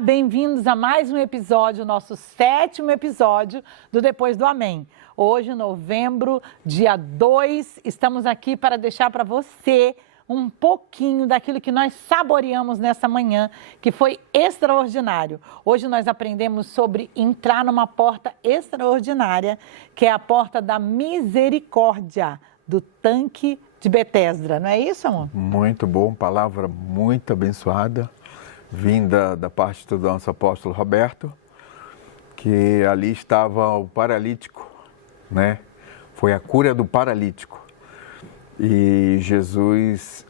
bem-vindos a mais um episódio, nosso 7º episódio do Depois do Amém. Hoje, novembro, dia 2, estamos aqui para deixar para você um pouquinho daquilo que nós saboreamos nessa manhã, que foi extraordinário. Hoje nós aprendemos sobre entrar numa porta extraordinária, que é a porta da misericórdia, do tanque de Betesda. Não é isso, amor? Muito bom, palavra muito abençoada, vinda da parte do nosso apóstolo Roberto, que ali estava o paralítico, né? Foi a cura do paralítico. E Jesus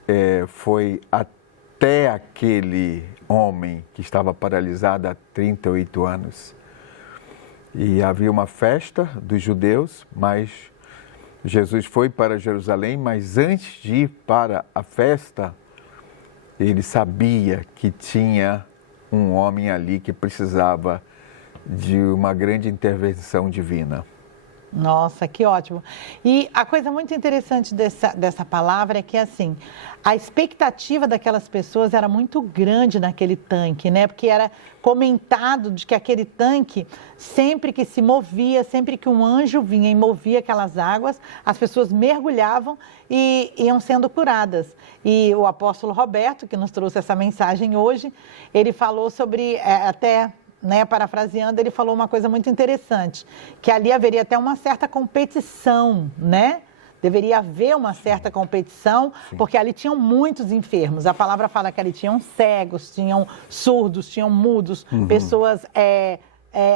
foi até aquele homem que estava paralisado há 38 anos. E havia uma festa dos judeus, mas Jesus foi para Jerusalém, mas antes de ir para a festa, ele sabia que tinha um homem ali que precisava de uma grande intervenção divina. Nossa, que ótimo. E a coisa muito interessante dessa palavra é que, assim, a expectativa daquelas pessoas era muito grande naquele tanque, né? Porque era comentado de que aquele tanque, sempre que se movia, sempre que um anjo vinha e movia aquelas águas, as pessoas mergulhavam e iam sendo curadas. E o apóstolo Roberto, que nos trouxe essa mensagem hoje, ele falou sobre parafraseando, ele falou uma coisa muito interessante, que ali haveria até uma certa competição, né? Deveria haver uma certa competição, porque ali tinham muitos enfermos. A palavra fala que ali tinham cegos, tinham surdos, tinham mudos, pessoas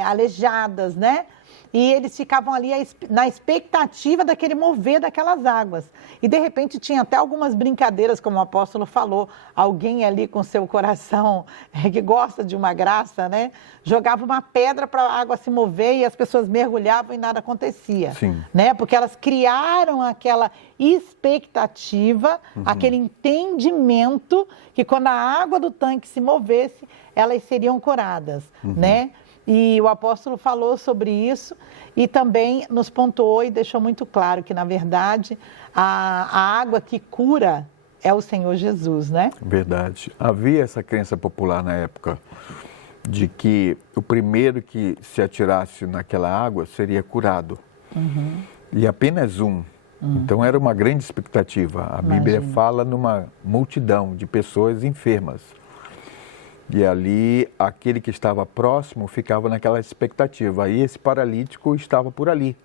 aleijadas, né? E eles ficavam ali na expectativa daquele mover daquelas águas. E, de repente, tinha até algumas brincadeiras, como o apóstolo falou, alguém ali com seu coração que gosta de uma graça, né? Jogava uma pedra para a água se mover e as pessoas mergulhavam e nada acontecia. Sim. Né? Porque elas criaram aquela expectativa, aquele entendimento que quando a água do tanque se movesse, elas seriam curadas, né? E o apóstolo falou sobre isso e também nos pontuou e deixou muito claro que, na verdade, a água que cura é o Senhor Jesus, né? Verdade. Havia essa crença popular na época de que o primeiro que se atirasse naquela água seria curado. E apenas um. Então era uma grande expectativa. A Bíblia fala numa multidão de pessoas enfermas. E ali, aquele que estava próximo ficava naquela expectativa. Aí esse paralítico estava por ali,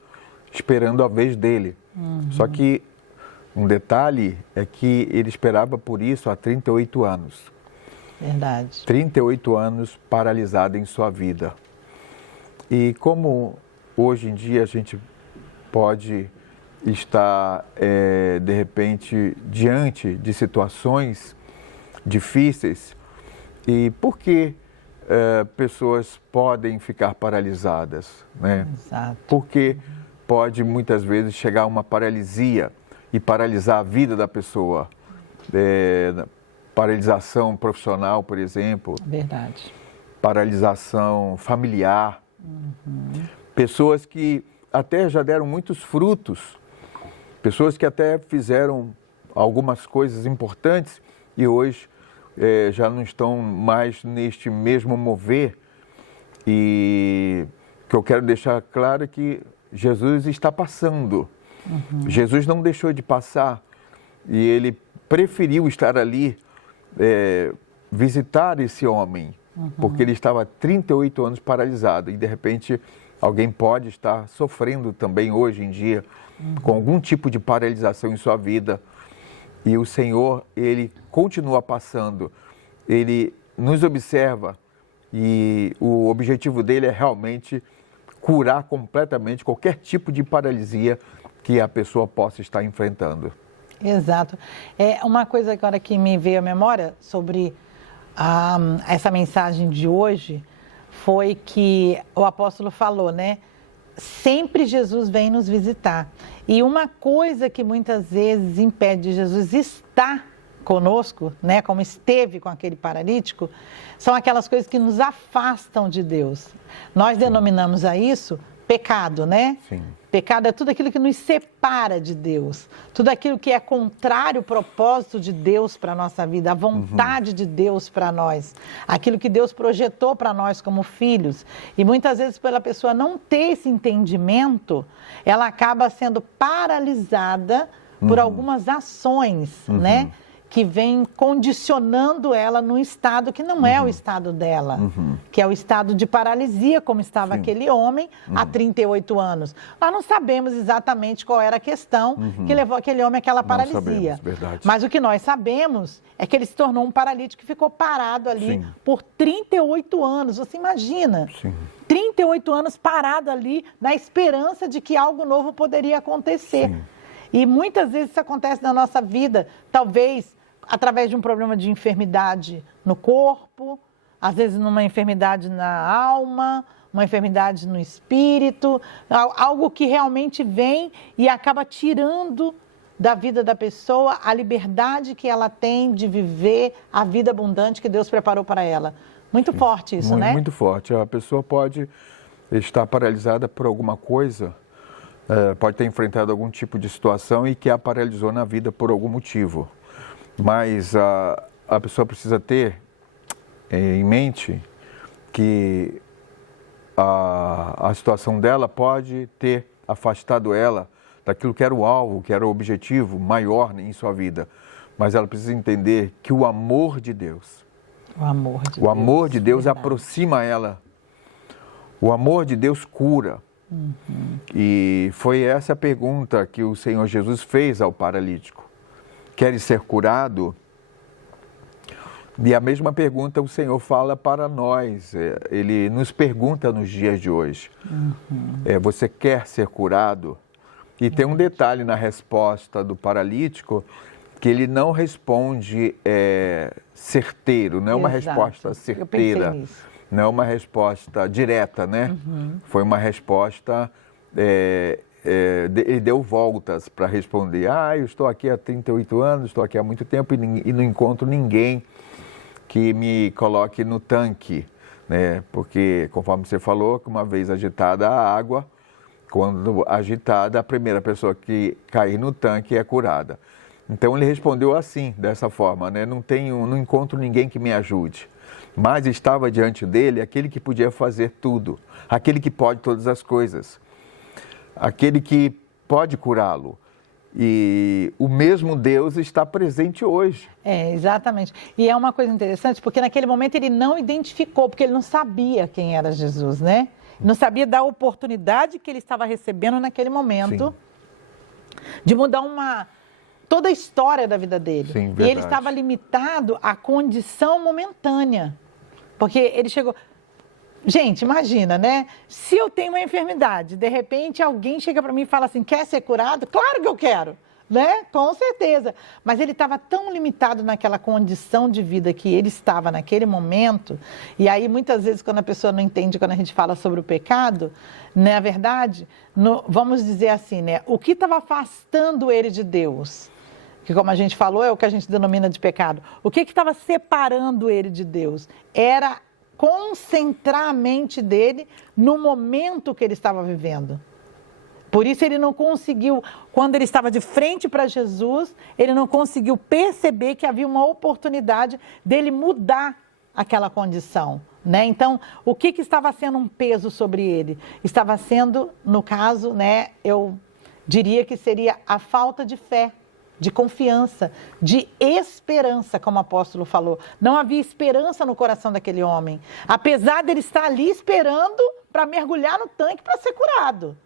esperando a vez dele. Só que um detalhe é que ele esperava por isso há 38 anos. Verdade. 38 anos paralisado em sua vida. E como hoje em dia a gente pode estar, de repente, diante de situações difíceis, e por que pessoas podem ficar paralisadas, né? Exato. Porque pode muitas vezes chegar a uma paralisia e paralisar a vida da pessoa. Paralisação profissional, por exemplo. Verdade. Paralisação familiar. Pessoas que até já deram muitos frutos. Pessoas que até fizeram algumas coisas importantes e hoje já não estão mais neste mesmo mover. E o que eu quero deixar claro é que Jesus está passando. Jesus não deixou de passar e ele preferiu estar ali, visitar esse homem, porque ele estava há 38 anos paralisado e de repente alguém pode estar sofrendo também hoje em dia com algum tipo de paralisação em sua vida. E o Senhor, ele continua passando, ele nos observa e o objetivo dele é realmente curar completamente qualquer tipo de paralisia que a pessoa possa estar enfrentando. Exato. Uma coisa agora que me veio à memória sobre essa mensagem de hoje foi que o apóstolo falou, né? Sempre Jesus vem nos visitar. E uma coisa que muitas vezes impede Jesus estar conosco, né, como esteve com aquele paralítico, são aquelas coisas que nos afastam de Deus. Nós denominamos a isso pecado, né? Sim. Pecado é tudo aquilo que nos separa de Deus, tudo aquilo que é contrário ao propósito de Deus para a nossa vida, a vontade de Deus para nós, aquilo que Deus projetou para nós como filhos. E muitas vezes, pela pessoa não ter esse entendimento, ela acaba sendo paralisada por algumas ações, né? Que vem condicionando ela num estado que não é o estado dela, que é o estado de paralisia, como estava aquele homem há 38 anos. Nós não sabemos exatamente qual era a questão que levou aquele homem àquela paralisia. Não sabemos, verdade. Mas o que nós sabemos é que ele se tornou um paralítico que ficou parado ali por 38 anos. Você imagina? Sim. 38 anos parado ali na esperança de que algo novo poderia acontecer. Sim. E muitas vezes isso acontece na nossa vida, talvez através de um problema de enfermidade no corpo, às vezes numa enfermidade na alma, uma enfermidade no espírito, algo que realmente vem e acaba tirando da vida da pessoa a liberdade que ela tem de viver a vida abundante que Deus preparou para ela. Muito forte isso, né? Muito forte. A pessoa pode estar paralisada por alguma coisa, pode ter enfrentado algum tipo de situação e que a paralisou na vida por algum motivo. Mas a pessoa precisa ter em mente que a situação dela pode ter afastado ela daquilo que era o alvo, que era o objetivo maior em sua vida. Mas ela precisa entender que o amor de Deus, o amor de Deus aproxima ela. O amor de Deus cura. E foi essa a pergunta que o Senhor Jesus fez ao paralítico. Queres ser curado? E a mesma pergunta o Senhor fala para nós. Ele nos pergunta nos dias de hoje. Você quer ser curado? E tem um detalhe na resposta do paralítico, que ele não responde certeiro, não é uma resposta certeira. Não é uma resposta direta, né? Foi uma resposta... ele deu voltas para responder. Eu estou aqui há 38 anos, estou aqui há muito tempo e não encontro ninguém que me coloque no tanque, né? Porque, conforme você falou, que uma vez agitada a água, quando agitada, a primeira pessoa que cair no tanque é curada. Então ele respondeu assim, dessa forma, né? Não encontro ninguém que me ajude. Mas estava diante dele aquele que podia fazer tudo, aquele que pode todas as coisas, aquele que pode curá-lo. E o mesmo Deus está presente hoje. Exatamente. E é uma coisa interessante, porque naquele momento ele não identificou, porque ele não sabia quem era Jesus, né? Não sabia da oportunidade que ele estava recebendo naquele momento de mudar toda a história da vida dele. Sim, e ele estava limitado à condição momentânea. Porque ele chegou... Gente, imagina, né? Se eu tenho uma enfermidade, de repente alguém chega para mim e fala assim, quer ser curado? Claro que eu quero, né? Com certeza. Mas ele estava tão limitado naquela condição de vida que ele estava naquele momento, e aí muitas vezes quando a pessoa não entende, quando a gente fala sobre o pecado, na verdade, vamos dizer assim, né? O que estava afastando ele de Deus? Que como a gente falou, é o que a gente denomina de pecado. O que estava separando ele de Deus? Era concentrar a mente dele no momento que ele estava vivendo. Por isso ele não conseguiu, quando ele estava de frente para Jesus, ele não conseguiu perceber que havia uma oportunidade dele mudar aquela condição, né? Então, o que estava sendo um peso sobre ele? Estava sendo, no caso, né, eu diria que seria a falta de fé, de confiança, de esperança, como o apóstolo falou. Não havia esperança no coração daquele homem, apesar dele estar ali esperando para mergulhar no tanque para ser curado.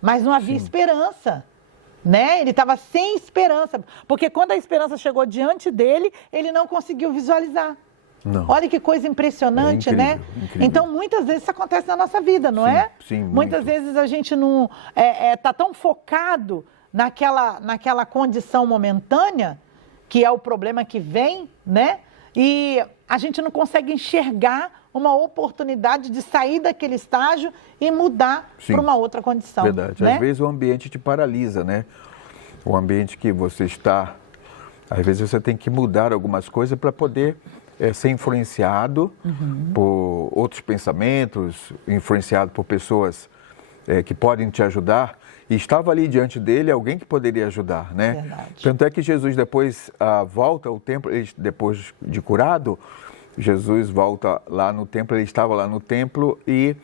Mas não havia esperança, né? Ele estava sem esperança, porque quando a esperança chegou diante dele, ele não conseguiu visualizar. Não. Olha que coisa impressionante, incrível, né? Incrível. Então, muitas vezes isso acontece na nossa vida, não é? Sim, muitas vezes a gente não está tão focado naquela condição momentânea, que é o problema que vem, né? E a gente não consegue enxergar uma oportunidade de sair daquele estágio e mudar para uma outra condição. Verdade. Né? Às vezes o ambiente te paralisa, né? O ambiente que você está, às vezes você tem que mudar algumas coisas para poder ser influenciado por outros pensamentos, influenciado por pessoas que podem te ajudar, e estava ali diante dele alguém que poderia ajudar, né? Verdade. Tanto é que Jesus depois volta ao templo, depois de curado, Jesus volta lá no templo, ele estava lá no templo e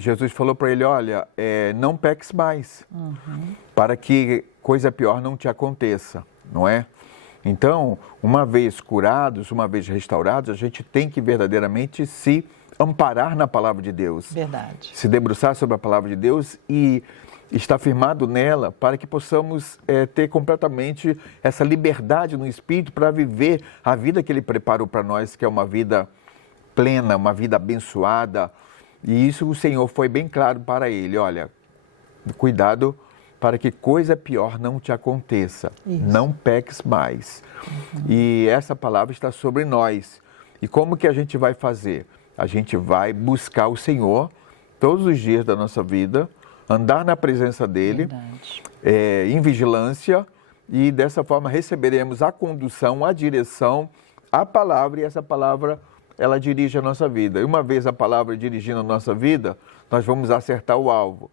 Jesus falou para ele, olha, não peques mais, para que coisa pior não te aconteça, não é? Então, uma vez curados, uma vez restaurados, a gente tem que verdadeiramente se amparar na palavra de Deus. Verdade. Se debruçar sobre a palavra de Deus e estar firmado nela para que possamos ter completamente essa liberdade no Espírito para viver a vida que Ele preparou para nós, que é uma vida plena, uma vida abençoada. E isso o Senhor foi bem claro para ele, olha, cuidado para que coisa pior não te aconteça, não peques mais. E essa palavra está sobre nós. E como que a gente vai fazer? A gente vai buscar o Senhor todos os dias da nossa vida, andar na presença dEle, em vigilância, e dessa forma receberemos a condução, a direção, a palavra, e essa palavra ela dirige a nossa vida. E uma vez a palavra dirigindo a nossa vida, nós vamos acertar o alvo.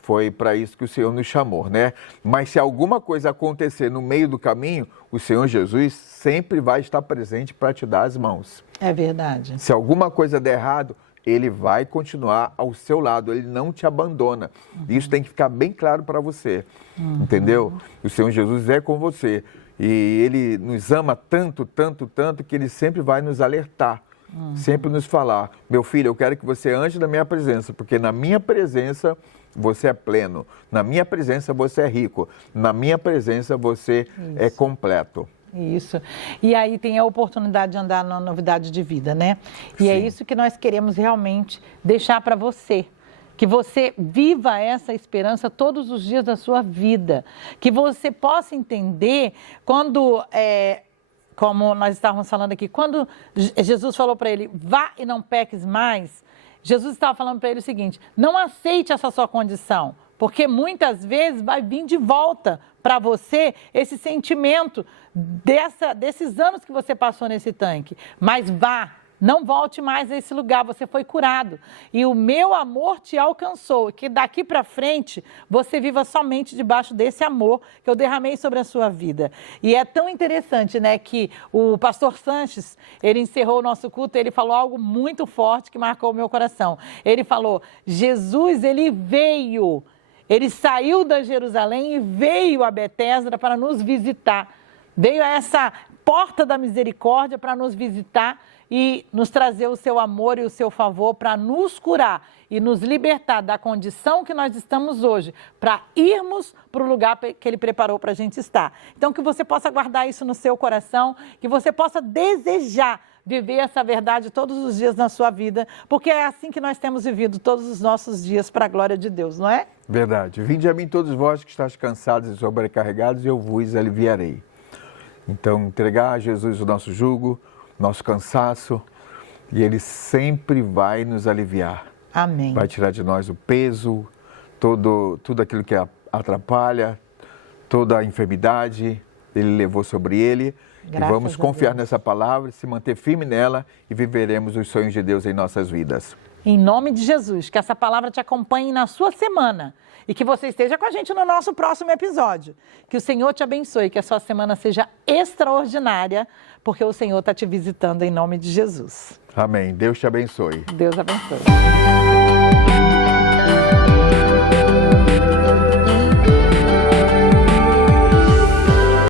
Foi para isso que o Senhor nos chamou, né? Mas se alguma coisa acontecer no meio do caminho, o Senhor Jesus sempre vai estar presente para te dar as mãos. É verdade. Se alguma coisa der errado, Ele vai continuar ao seu lado, Ele não te abandona. Isso tem que ficar bem claro para você, entendeu? O Senhor Jesus é com você e Ele nos ama tanto, tanto, tanto, que Ele sempre vai nos alertar. Sempre nos falar, meu filho, eu quero que você ande na minha presença, porque na minha presença você é pleno, na minha presença você é rico, na minha presença você é completo. Isso. E aí tem a oportunidade de andar na novidade de vida, né? E é isso que nós queremos realmente deixar para você. Que você viva essa esperança todos os dias da sua vida. Que você possa entender quando... como nós estávamos falando aqui, quando Jesus falou para ele, vá e não peques mais, Jesus estava falando para ele o seguinte, não aceite essa sua condição, porque muitas vezes vai vir de volta para você esse sentimento desses anos que você passou nesse tanque, mas vá. Não volte mais a esse lugar, você foi curado. E o meu amor te alcançou. Que daqui para frente, você viva somente debaixo desse amor que eu derramei sobre a sua vida. E é tão interessante, né, que o pastor Sanches, ele encerrou o nosso culto, ele falou algo muito forte que marcou o meu coração. Ele falou, Jesus, ele veio, ele saiu da Jerusalém e veio a Betesda para nos visitar. Veio a essa porta da misericórdia para nos visitar e nos trazer o seu amor e o seu favor para nos curar e nos libertar da condição que nós estamos hoje, para irmos para o lugar que Ele preparou para a gente estar. Então, que você possa guardar isso no seu coração, que você possa desejar viver essa verdade todos os dias na sua vida, porque é assim que nós temos vivido todos os nossos dias para a glória de Deus, não é? Verdade. Vinde a mim todos vós que estáis cansados e sobrecarregados, e eu vos aliviarei. Então, entregar a Jesus o nosso jugo, nosso cansaço, e Ele sempre vai nos aliviar. Amém. Vai tirar de nós o peso, tudo aquilo que atrapalha, toda a enfermidade, Ele levou sobre Ele. Graças e vamos confiar nessa palavra, se manter firme nela e viveremos os sonhos de Deus em nossas vidas. Em nome de Jesus, que essa palavra te acompanhe na sua semana e que você esteja com a gente no nosso próximo episódio. Que o Senhor te abençoe, que a sua semana seja extraordinária, porque o Senhor está te visitando em nome de Jesus. Amém. Deus te abençoe. Deus abençoe.